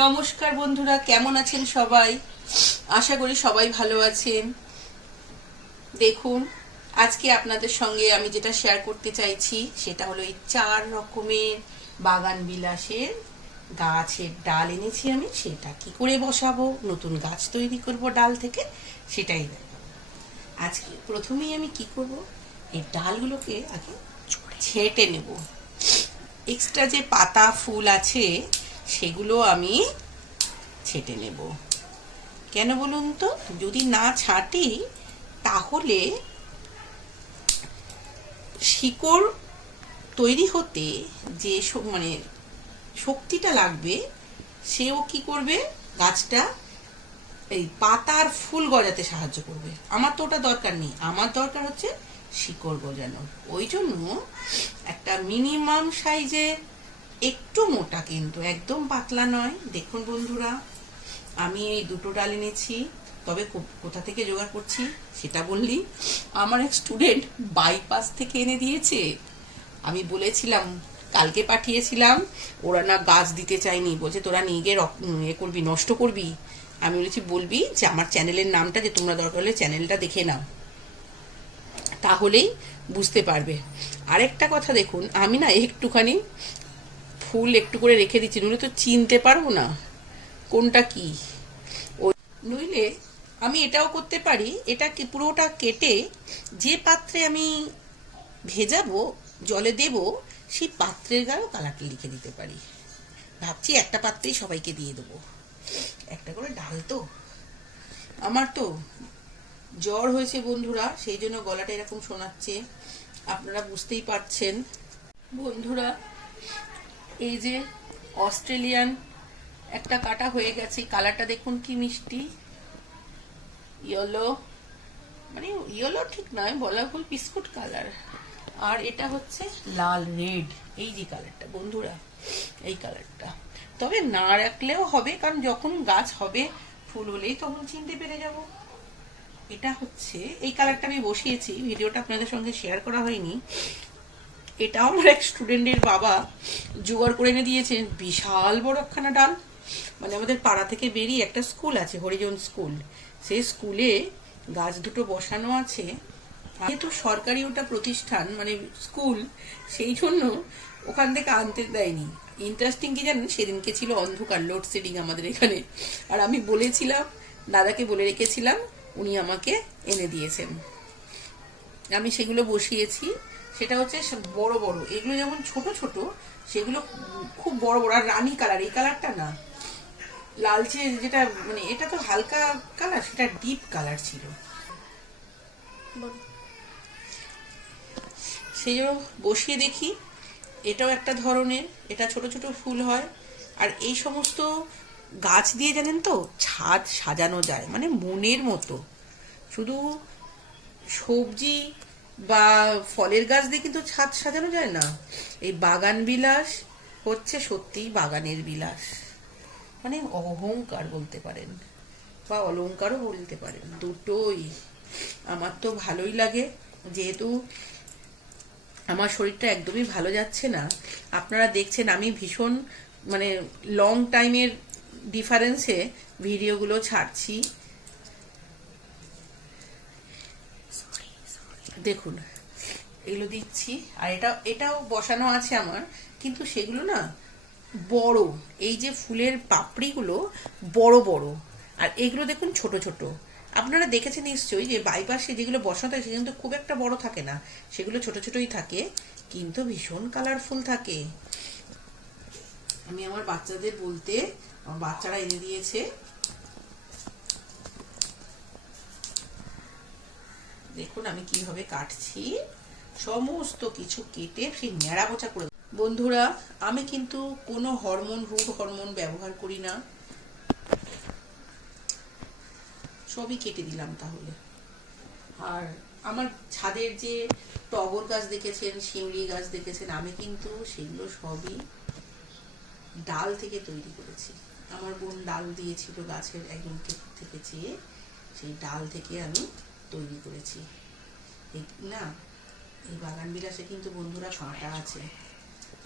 নমস্কার বন্ধুরা, কেমন আছেন সবাই? আশা করি সবাই ভালো আছেন। দেখুন, আজকে আপনাদের সঙ্গে আমি যেটা শেয়ার করতে চাইছি সেটা হলো এই 4 রকমের বাগান বিলাসের গাছের ডাল এনেছি আমি। সেটা কি করে বসাবো, নতুন গাছ তৈরি করব ডাল থেকে, সেটাই দেখাবো। আজকে প্রথমেই আমি কি করব, এই ডালগুলোকে আগে ছেঁটে নেব। এক্সট্রা যে পাতা ফুল আছে সেগুলো আমি ছেটে নেব। কেন বলুন তো, যদি না ছাঁটি তাহলে শিকড় তৈরি হতে যে মানে শক্তিটা লাগবে, সেও কি করবে, গাছটা এই পাতার ফুল গজাতে সাহায্য করবে। আমার তো ওটা দরকার নেই, আমার দরকার হচ্ছে শিকড় গজানোর। ওই জন্য একটা মিনিমাম সাইজের, একটু মোটা কিন্তু একদম পাতলা নয়। দেখুন বন্ধুরা, আমি এই দুটো ডাল এনেছি। তবে কোথা থেকে জোগাড় করছি সেটা বললি, আমার এক স্টুডেন্ট বাইপাস থেকে এনে দিয়েছে। আমি বলেছিলাম, কালকে পাঠিয়েছিলাম, ওরা না গাছ দিতে চায়নি, বলছে তোরা নিয়ে গিয়ে এ করবি, নষ্ট করবি। আমি বলেছি বলবি যে আমার চ্যানেলের নামটা, যে তোমরা দরকার হলে চ্যানেলটা দেখে নাও, তাহলেই বুঝতে পারবে। আরেকটা কথা দেখুন, আমি না একটুখানি ফুল একটু করে রেখে দিচ্ছি, নইলে তো চিনতে পারবো না কোনটা কি। নইলে আমি এটাও করতে পারি, এটা পুরোটা কেটে যে পাত্রে আমি ভেজাবো, জলে দেব, সেই পাত্রের গায়েও কালারটা লিখে দিতে পারি। ভাবছি একটা পাত্রেই সবাইকে দিয়ে দেবো, একটা করে ডাল তো। আমার তো জ্বর হয়েছে বন্ধুরা, সেই জন্য গলাটা এরকম শোনাচ্ছে, আপনারা বুঝতেই পারছেন। বন্ধুরা, এই যে অস্ট্রেলিয়ান একটা কাটা হয়ে গেছে, কালারটা দেখুন কি মিষ্টি, ইয়েলো, মানে ইয়েলো ঠিক নয়, বলা ভুল, বিস্কুট কালার। আর এটা হচ্ছে লাল রেড, এই যে কালারটা বন্ধুরা, এই কালারটা। তবে না রাখলেও হবে, কারণ যখন গাছ হবে, ফুল হলেই তখন চিনতে পেরে যাব। এটা হচ্ছে এই কালারটা আমি বসিয়েছি, ভিডিওটা আপনাদের সঙ্গে শেয়ার করা হয়নি। এটাও আমার এক স্টুডেন্টের বাবা জোগাড় করে এনে দিয়েছেন, বিশাল বড় একখানা ডাল। মানে আমাদের পাড়া থেকে বেরিয়ে একটা স্কুল আছে, হরিজন স্কুল, সেই স্কুলে গাছ দুটো বসানো আছে। যেহেতু সরকারি ওটা প্রতিষ্ঠান, মানে স্কুল, সেই জন্য ওখান থেকে আনতে দেয়নি। ইন্টারেস্টিং কি জানেন, সেদিনকে ছিল অন্ধকার, লোডশেডিং আমাদের এখানে, আর আমি বলেছিলাম, দাদাকে বলে রেখেছিলাম, উনি আমাকে এনে দিয়েছেন। আমি সেগুলো বসিয়েছি। সেটা হচ্ছে বড় বড়, এগুলো যেমন ছোট ছোট, সেগুলো খুব বড় বড়। আর রানী কালার, এই কালারটা না, লালচে যেটা, মানে এটা তো হালকা কালার, সেটা ডিপ কালার ছিল। সেই জন্য বসিয়ে দেখি, এটাও একটা ধরনের, এটা ছোট ছোট ফুল হয়। আর এই সমস্ত গাছ দিয়ে জানেন তো ছাদ সাজানো যায়, মানে মনের মতো। শুধু সবজি বা ফলের গাছ দিয়ে কিন্তু ছাদ সাজানো যায় না। এই বাগান বিলাস হচ্ছে সত্যিই বাগানের বিলাস, মানে অহংকার বলতে পারেন, বা অলংকারও বলতে পারেন, দুটোই। আমার তো ভালোই লাগে, যেহেতু আমার শরীরটা একদমই ভালো যাচ্ছে না। আপনারা দেখছেন আমি ভীষণ, মানে লং টাইমের ডিফারেন্সে ভিডিওগুলো ছাড়ছি। দেখুন, এগুলো দিচ্ছি। আর এটাও বসানো আছে আমার, কিন্তু সেগুলো না বড়, এই যে ফুলের পাপড়িগুলো বড় বড়, আর এগুলো দেখুন ছোট ছোট। আপনারা দেখেছেন নিশ্চয়ই যে বাইপাসে যেগুলো বসানো থাকে, সেগুলো খুব একটা বড় থাকে না, সেগুলো ছোট ছোটই থাকে, কিন্তু ভীষণ কালারফুল থাকে। আমি আমার বাচ্চাদের বলতে, আমার বাচ্চারা এনে দিয়েছে। দেখুন আমি কিভাবে কাটছি, সমস্ত কিছু কেটে সেই ন্যাড়া বোচা করে। বন্ধুরা, আমি কিন্তু কোনো রুট হরমোন ব্যবহার করি না, সবই কেটে দিলাম তাহলে। আর আমার ছাদের যে টগর গাছ দেখেছেন, শিউলি গাছ দেখেছেন, আমি কিন্তু সেগুলো সবই ডাল থেকে তৈরি করেছি। আমার বোন ডাল দিয়েছিল গাছের, একদম থেকে চেয়ে সেই ডাল থেকে আমি তৈরি করেছি। এই না, এই বাগান বিলাসে কিন্তু বন্ধুরা কাঁটা আছে,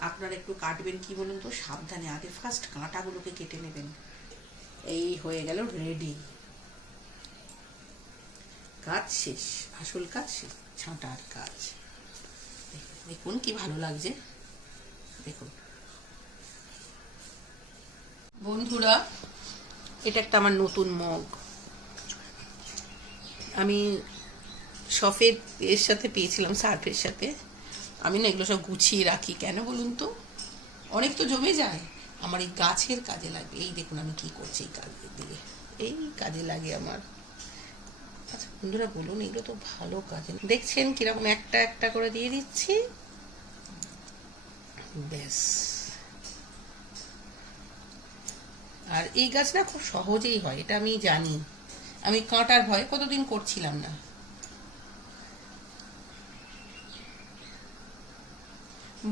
আপনারা একটু কাটবেন কি বলুন তো, সাবধানে, আগে ফার্স্ট কাঁটাগুলোকে কেটে নেবেন। এই হয়ে গেল রেডি, কাজ শেষ, আসল কাজ শেষ, ছাঁটার কাজ। দেখুন কি ভালো লাগছে, দেখুন বন্ধুরা, এটা একটা আমার নতুন মগ, আমি সফেদ এর সাথে পেয়েছিলাম, সার্ফের সাথে। আমি না এগুলো সব গুছিয়ে রাখি, কেন বলুন তো, অনেক তো জমে যায়, আমার এই গাছের কাজে লাগবে। এই দেখুন আমি কি করছি, এই কাজে দিয়ে, এই কাজে লাগে আমার। আচ্ছা বন্ধুরা বলুন, এগুলো তো ভালো কাজে, দেখছেন কিরকম একটা একটা করে দিয়ে দিচ্ছি, ব্যাস। আর এই গাছ না খুব সহজেই হয়, এটা আমি জানি, আমি কাঁটার ভয়ে কতদিন করছিলাম না।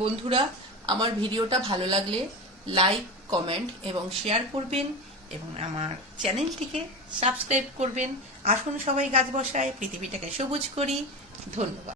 বন্ধুরা, আমার ভিডিওটা ভালো লাগলে লাইক, কমেন্ট এবং শেয়ার করবেন এবং আমার চ্যানেলটিকে সাবস্ক্রাইব করবেন। আসুন সবাই গাছ বসাই, পৃথিবীটাকে সবুজ করি। ধন্যবাদ।